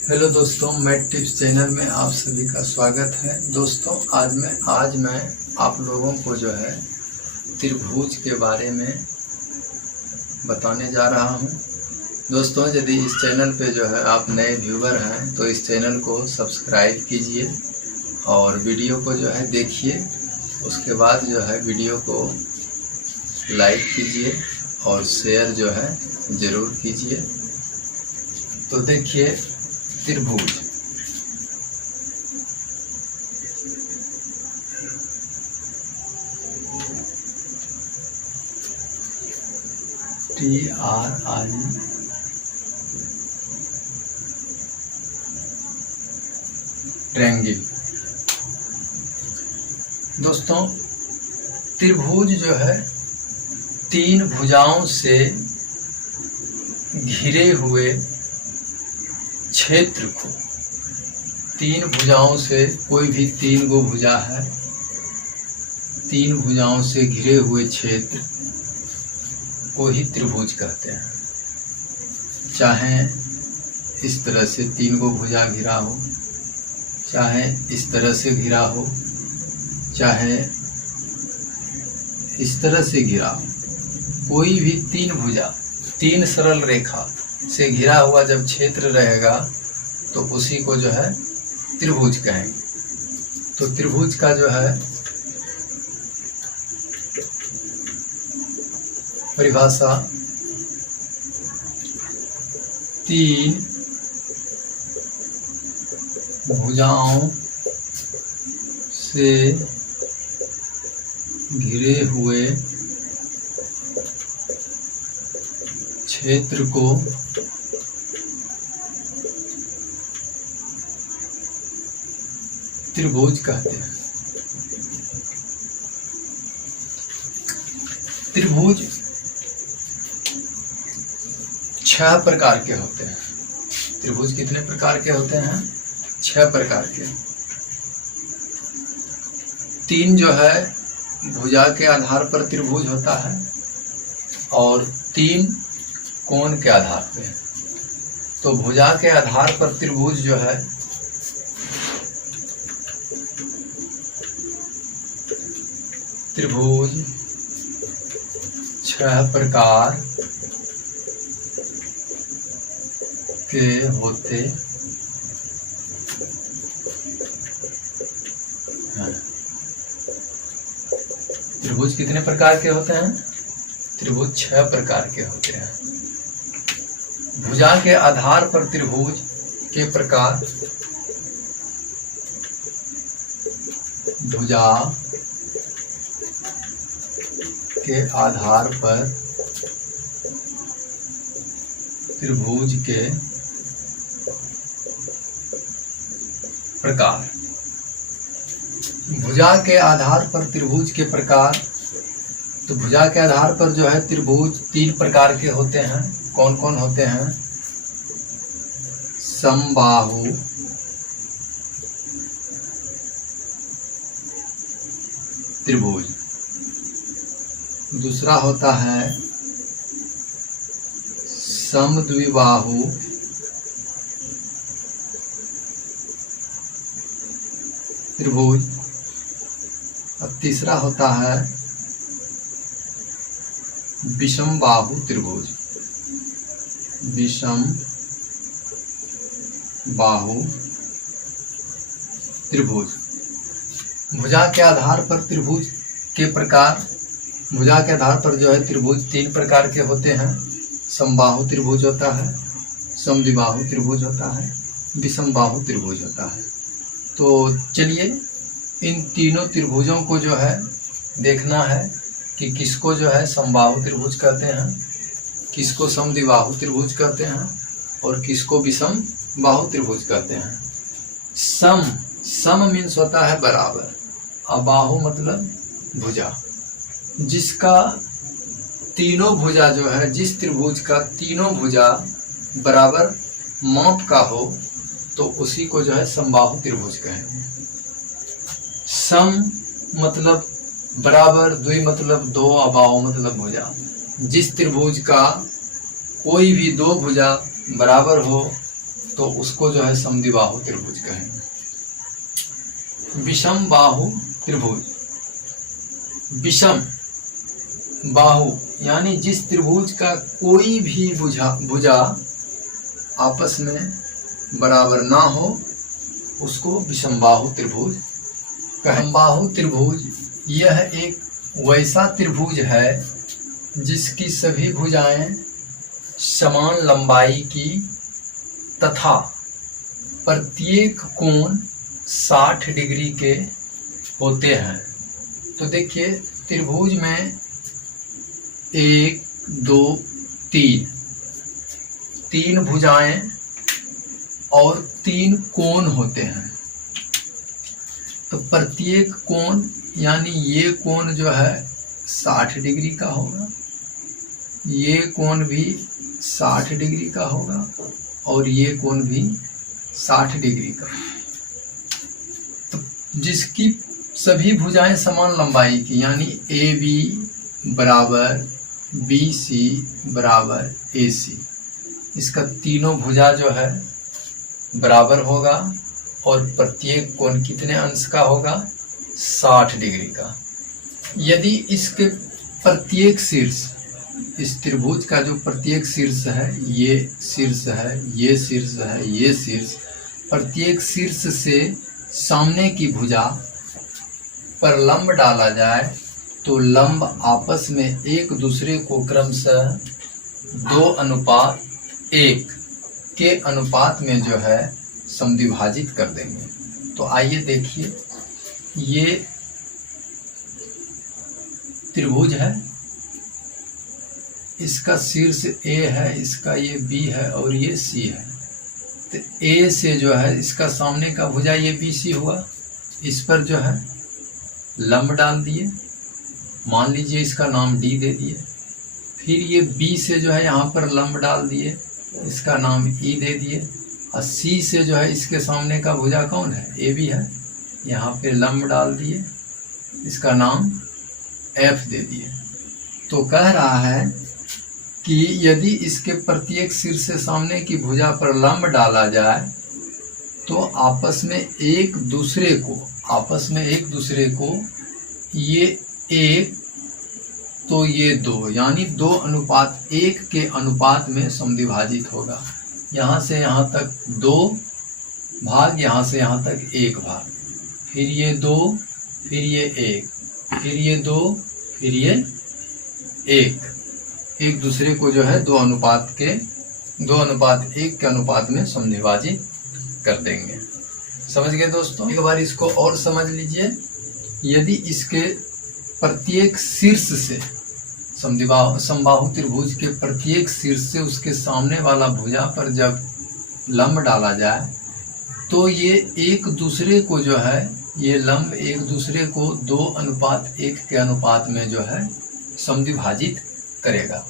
Hello दोस्तों, math tips channel में आप सभी का स्वागत है। दोस्तों आज मैं आप लोगों को जो है त्रिभुज के बारे में बताने जा रहा हूं। दोस्तों, यदि इस चैनल पे जो है आप नए व्यूवर हैं तो इस चैनल को सब्सक्राइब कीजिए और वीडियो को जो है देखिए। उसके बाद जो है वीडियो को लाइक कीजिए और शेयर जो है ज़रूर कीजिए। तो देखिए, त्रिभुज TRI ट्रायंगल। दोस्तों, त्रिभुज जो है तीन भुजाओं से घिरे हुए क्षेत्र को, तीन भुजाओं से, कोई भी तीन गो भुजा है, तीन भुजाओं से घिरे हुए क्षेत्र को ही त्रिभुज कहते हैं। चाहे इस तरह से तीन गो भुजा घिरा हो, चाहे इस तरह से घिरा हो, चाहे इस तरह से घिरा हो, कोई भी तीन भुजा, तीन सरल रेखा से घिरा हुआ जब क्षेत्र रहेगा तो उसी को जो है त्रिभुज कहेंगे। तो त्रिभुज का जो है परिभाषा, तीन भुजाओं से घिरे हुए क्षेत्र को त्रिभुज कहते हैं। त्रिभुज 6 प्रकार के होते हैं। त्रिभुज कितने प्रकार के होते हैं? 6 प्रकार के। 3 जो है भुजा के आधार पर त्रिभुज होता है और 3 कोण के आधार पे। तो भुजा के आधार पर त्रिभुज जो है त्रिभुज 6 प्रकार के होते हैं। त्रिभुज कितने प्रकार के होते हैं? त्रिभुज 6 प्रकार के होते हैं। भुजा के आधार पर त्रिभुज के प्रकार, भुजा के आधार पर त्रिभुज के प्रकार। भुजा के आधार पर त्रिभुज के प्रकार, तो भुजा के आधार पर जो है त्रिभुज 3 प्रकार के होते हैं। कौन कौन होते हैं? समबाहु त्रिभुज, दूसरा होता है समद्विबाहु त्रिभुज और तीसरा होता है विषमबाहु त्रिभुज। विषम बाहु त्रिभुज। भुजा के आधार पर त्रिभुज के प्रकार, भुजा के आधार पर जो है त्रिभुज 3 प्रकार के होते हैं। समबाहु त्रिभुज होता है, समद्विबाहु त्रिभुज होता है, विषमबाहु त्रिभुज होता है। तो चलिए इन तीनों त्रिभुजों को जो है देखना है कि किसको जो है समबाहु त्रिभुज कहते हैं, किसको समद्विबाहु त्रिभुज कहते हैं और किसको विषम बाहु त्रिभुज कहते हैं। सम मीन्स होता है बराबर, और बाहु मतलब भुजा। जिसका तीनों भुजा जो है, जिस त्रिभुज का तीनों भुजा बराबर माप का हो तो उसी को जो है समबाहु त्रिभुज कहेंगे। सम मतलब बराबर, द्वि मतलब 2, अबाहु मतलब भुजा। जिस त्रिभुज का कोई भी 2 भुजा बराबर हो तो उसको जो है समद्विबाहु त्रिभुज कहेंगे। विषम बाहु त्रिभुज, विषम बाहु यानी जिस त्रिभुज का कोई भी भुजा आपस में बराबर ना हो उसको विषमबाहु त्रिभुज कहें। समबाहु त्रिभुज यह एक वैसा त्रिभुज है जिसकी सभी भुजाएं समान लंबाई की तथा प्रत्येक कोण 60 डिग्री के होते हैं। तो देखिए त्रिभुज में 1 2 3 भुजाएं और 3 कोण होते हैं। तो प्रत्येक कोण यानी ये कोण जो है 60 डिग्री का होगा, ये कोण भी 60 डिग्री का होगा और ये कोण भी 60 डिग्री का। तो जिसकी सभी भुजाएं समान लंबाई की यानी ए बी बराबर बी सी बराबर ए सी, इसका तीनों भुजा जो है बराबर होगा और प्रत्येक कोण कितने अंश का होगा 60 डिग्री का। यदि इसके प्रत्येक शीर्ष, इस त्रिभुज का जो प्रत्येक शीर्ष है, ये शीर्ष है, ये शीर्ष है, ये शीर्ष, प्रत्येक शीर्ष से सामने की भुजा पर लंब डाला जाए तो लंब आपस में एक दूसरे को क्रमशः 2:1 के अनुपात में जो है समद्विभाजित कर देंगे। तो आइए देखिए, ये त्रिभुज है, इसका शीर्ष ए है, इसका ये बी है और ये सी है। तो ए से जो है इसका सामने का भुजा ये बी सी हुआ, इस पर जो है लंब डाल दिए, मान लीजिए इसका नाम डी दे दिए। फिर ये बी से जो है यहाँ पर लंब डाल दिए, इसका नाम ई दे दिए। और सी से जो है इसके सामने का भुजा कौन है, ए बी है, यहाँ पे लंब डाल दिए, इसका नाम एफ दे दिए। तो कह रहा है कि यदि इसके प्रत्येक शीर्ष से सामने की भुजा पर लंब डाला जाए तो आपस में एक दूसरे को ये 1 तो ये 2 यानी 2:1 के अनुपात में समद्विभाजित होगा। यहाँ से यहाँ तक 2 भाग, यहाँ से यहाँ तक 1 भाग, फिर ये 2, फिर ये 1, फिर ये 2, फिर ये 1, एक दूसरे को जो है 2:1 के अनुपात में समद्विभाजित कर देंगे। समझ गए दोस्तों? एक बार इसको और समझ लीजिए। यदि इसके प्रत्येक शीर्ष से समबाहु त्रिभुज के प्रत्येक शीर्ष से उसके सामने वाला भुजा पर जब लंब डाला जाए तो ये एक दूसरे को जो है, ये लंब एक दूसरे को 2:1 के अनुपात में जो है समद्विभाजित करेगा।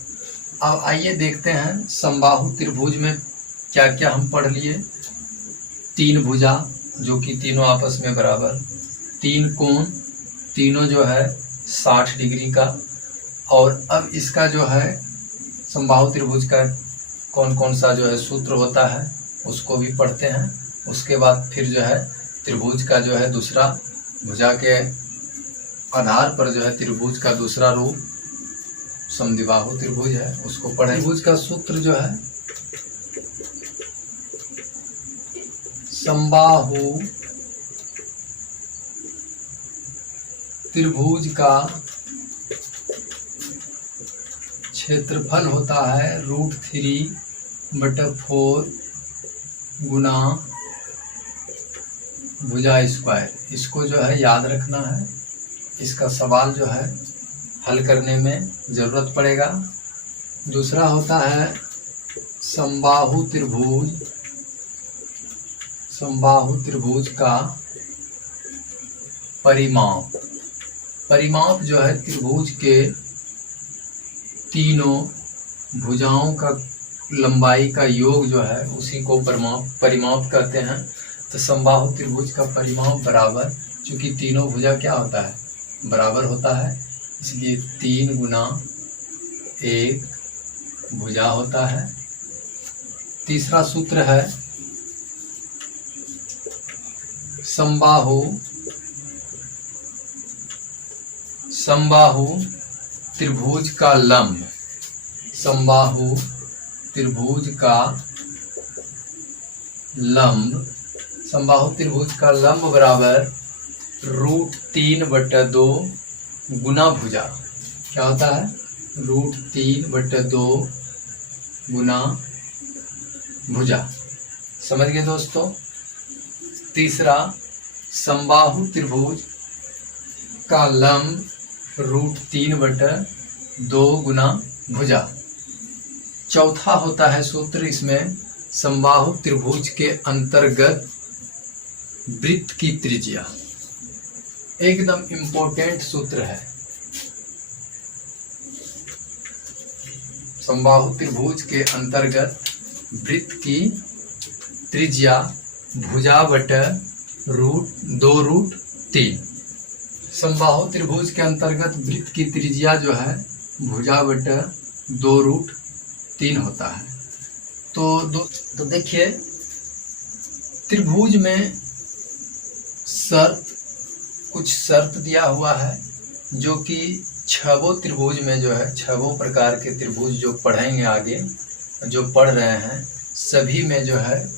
अब आइए देखते हैं समबाहु त्रिभुज में क्या क्या हम पढ़ लिए। 3 भुजा जो कि तीनों आपस में बराबर, 3 कोण, तीनों जो है 60 डिग्री का। और अब इसका जो है समबाहु त्रिभुज का कौन कौन सा जो है सूत्र होता है उसको भी पढ़ते हैं। उसके बाद फिर जो है त्रिभुज का जो है दूसरा, भुजा के आधार पर जो है त्रिभुज का दूसरा रूप समद्विबाहु त्रिभुज है, उसको पढ़ें। त्रिभुज का सूत्र जो है समबाहु त्रिभुज का क्षेत्रफल होता है √3/4 गुना भुजा स्क्वायर। इसको जो है याद रखना है, इसका सवाल जो है हल करने में ज़रूरत पड़ेगा। दूसरा होता है समबाहु त्रिभुज का परिमाप। परिमाप जो है त्रिभुज के तीनों भुजाओं का लंबाई का योग जो है उसी को परिमाप कहते हैं। तो समबाहु त्रिभुज का परिमाप बराबर, चूंकि तीनों भुजा क्या होता है, बराबर होता है, इसलिए 3 गुना 1 भुजा होता है। तीसरा सूत्र है समबाहु त्रिभुज का लंब, समबाहु त्रिभुज का लंब, समबाहु त्रिभुज का लंब बराबर √3/2 गुना भुजा। क्या होता है? √3/2 गुना भुजा। समझ गए दोस्तों? तीसरा, समबाहु त्रिभुज का लंब √3/2 गुना भुजा। चौथा होता है सूत्र इसमें, समबाहु त्रिभुज के अंतर्गत वृत्त की त्रिज्या। एकदम इम्पोर्टेंट सूत्र है। समबाहु त्रिभुज के अंतर्गत वृत्त की त्रिज्या भुजा बटा √2√3। समबाहु त्रिभुज के अंतर्गत वृत्त की त्रिज्या जो है भुजा बटा 2√3 होता है। तो देखिए, त्रिभुज में कुछ शर्त दिया हुआ है, जो कि छवो त्रिभुज में जो है, छवो प्रकार के त्रिभुज जो पढ़ेंगे आगे, जो पढ़ रहे हैं, सभी में जो है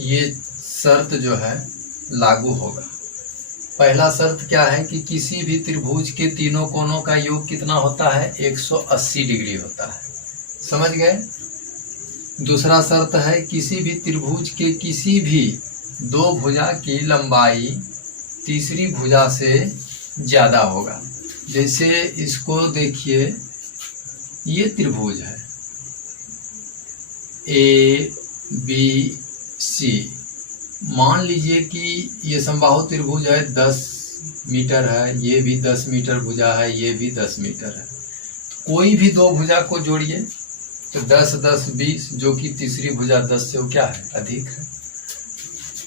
ये शर्त जो है लागू होगा। पहला शर्त क्या है कि किसी भी त्रिभुज के तीनों कोनों का योग कितना होता है? 180 डिग्री होता है। समझ गए? दूसरा शर्त है किसी भी त्रिभुज के किसी भी दो भुजा की लंबाई तीसरी भुजा से ज्यादा होगा। जैसे इसको देखिए, ये त्रिभुज है ABC। मान लीजिए कि ये समबाहु त्रिभुज है, 10 मीटर है, ये भी 10 मीटर भुजा है, ये भी 10 मीटर है। कोई भी दो भुजा को जोड़िए तो 10 10 20, जो कि तीसरी भुजा 10 से क्या है? अधिक है।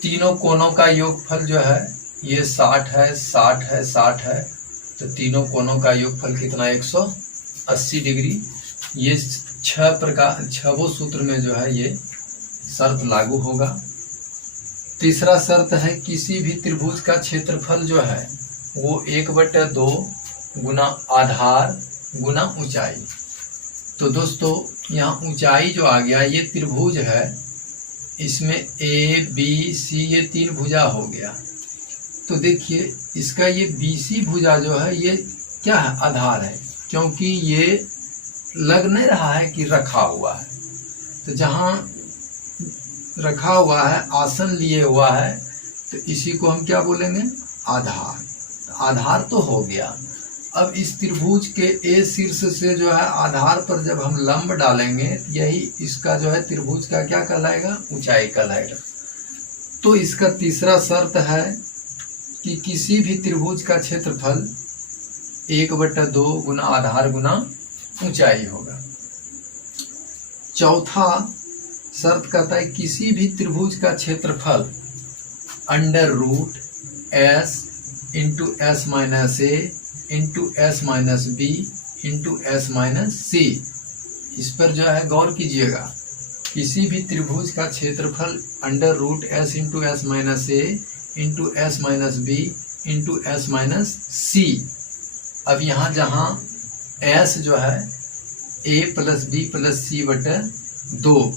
तीनों कोनों का योगफल जो है ये 60 है, 60 है, 60 है, तो तीनों कोनों का योगफल कितना? 180 डिग्री। ये छवो सूत्र में जो है ये शर्त लागू होगा। तीसरा शर्त है किसी भी त्रिभुज का क्षेत्रफल जो है वो 1/2 गुना आधार गुना ऊंचाई। तो दोस्तों यहाँ ऊंचाई जो आ गया, ये त्रिभुज है, इसमें ABC ये 3 भुजा हो गया। तो देखिए इसका ये BC भुजा जो है ये क्या है? आधार है, क्योंकि ये लग नहीं रहा है कि रखा हुआ है। तो जहाँ रखा हुआ है, आसन लिए हुआ है, तो इसी को हम क्या बोलेंगे? आधार। आधार तो हो गया। अब इस त्रिभुज के A शीर्ष से जो है आधार पर जब हम लंब डालेंगे, यही इसका जो है त्रिभुज का क्या कहलाएगा? ऊंचाई कहलाएगा। तो इसका तीसरा शर्त है कि किसी भी त्रिभुज का क्षेत्रफल 1/2 गुना आधार गुना ऊंचाई होगा। चौथा शर्त कहता है किसी भी त्रिभुज का क्षेत्रफल √S × S - A × S - B × S - C। इस पर जो है गौर कीजिएगा। किसी भी त्रिभुज का क्षेत्रफल √S × S - A × S - B × S C। अब यहाँ जहाँ S जो है A + B + C बटे 2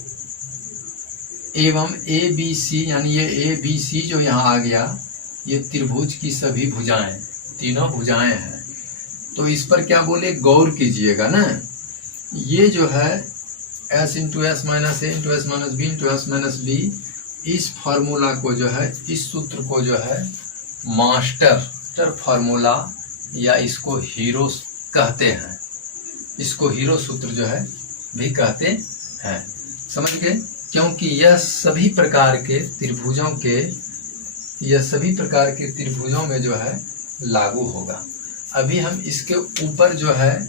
एवं ABC, यानी ये ABC जो यहाँ आ गया, ये त्रिभुज की सभी भुजाएं, तीनों भुजाएं हैं। तो इस पर क्या बोले? गौर कीजिएगा ना। ये जो है S × S - A × S - B × S B, इस फार्मूला को जो है, इस सूत्र को जो है मास्टर फार्मूला या इसको हीरो कहते हैं। इसको हीरो सूत्र जो है भी कहते हैं। समझ गए? क्योंकि यह सभी प्रकार के त्रिभुजों में जो है लागू होगा। अभी हम इसके ऊपर जो है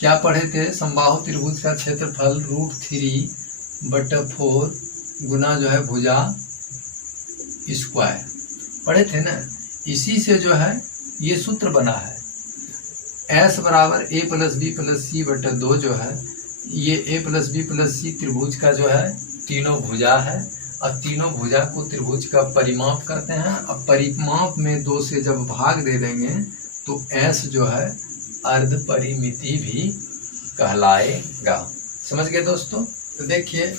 क्या पढ़े थे? समबाहु त्रिभुज का क्षेत्रफल √3/4 गुना जो है भुजा स्क्वायर पढ़े थे ना। इसी से जो है ये सूत्र बना है। S बराबर A + B + C बटे 2 जो है, ये A + B + C त्रिभुज का जो है तीनों भुजा है। और तीनों भुजा को त्रिभुज का परिमाप करते हैं। अब परिमाप में 2 से जब भाग दे देंगे तो एस जो है अर्ध परिमिति भी कहलाएगा। समझ गए दोस्तों। तो देखिए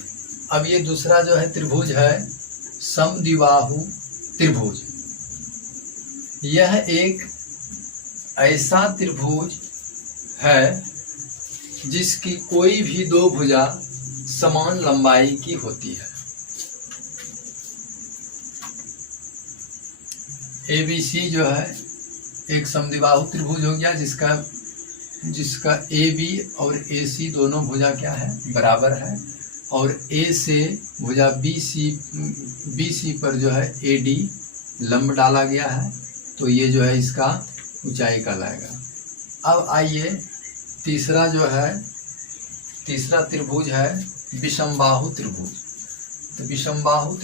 अब ये दूसरा जो है त्रिभुज है समद्विबाहु त्रिभुज। यह एक ऐसा त्रिभुज है जिसकी कोई भी 2 भुजा समान लंबाई की होती है। ABC जो है एक समद्विबाहु त्रिभुज हो गया जिसका AB और AC दोनों भुजा क्या है बराबर है, और A से भुजा BC पर जो है AD लंब डाला गया है, तो ये जो है इसका ऊंचाई कहलाएगा। अब आइए तीसरा त्रिभुज है विषमबाहु त्रिभुज। तो विषमबाहु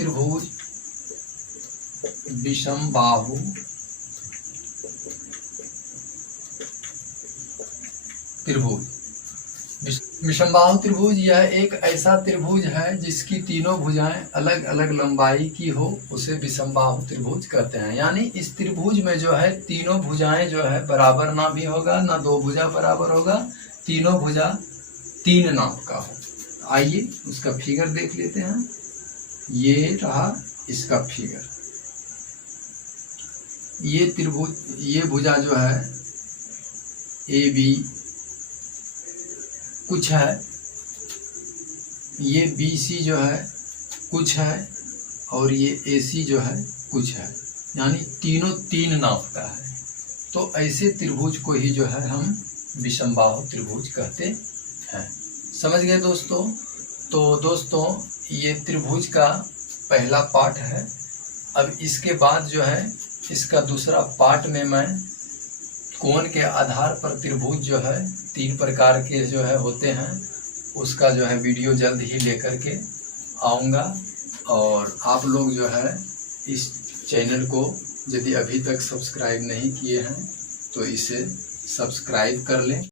त्रिभुज यह एक ऐसा त्रिभुज है जिसकी तीनों भुजाएं अलग अलग लंबाई की हो, उसे विषमबाहु त्रिभुज कहते हैं। यानी इस त्रिभुज में जो है तीनों भुजाएं जो है बराबर ना भी होगा ना 2 भुजा बराबर होगा, तीनों भुजा 3 नाप का हो। आइए उसका फिगर देख लेते हैं। ये रहा इसका फिगर। ये भुजा जो है AB कुछ है, ये BC जो है कुछ है, और ये AC जो है कुछ है, यानी तीनों 3 नाप का है। तो ऐसे त्रिभुज को ही जो है हम विषमबाहु त्रिभुज कहते हैं। समझ गए दोस्तों। तो दोस्तों ये त्रिभुज का पहला पार्ट है। अब इसके बाद जो है इसका दूसरा पार्ट में मैं कोण के आधार पर त्रिभुज जो है 3 प्रकार के जो है होते हैं उसका जो है वीडियो जल्द ही लेकर के आऊँगा। और आप लोग जो है इस चैनल को यदि अभी तक सब्सक्राइब नहीं किए हैं तो इसे सब्सक्राइब कर लें।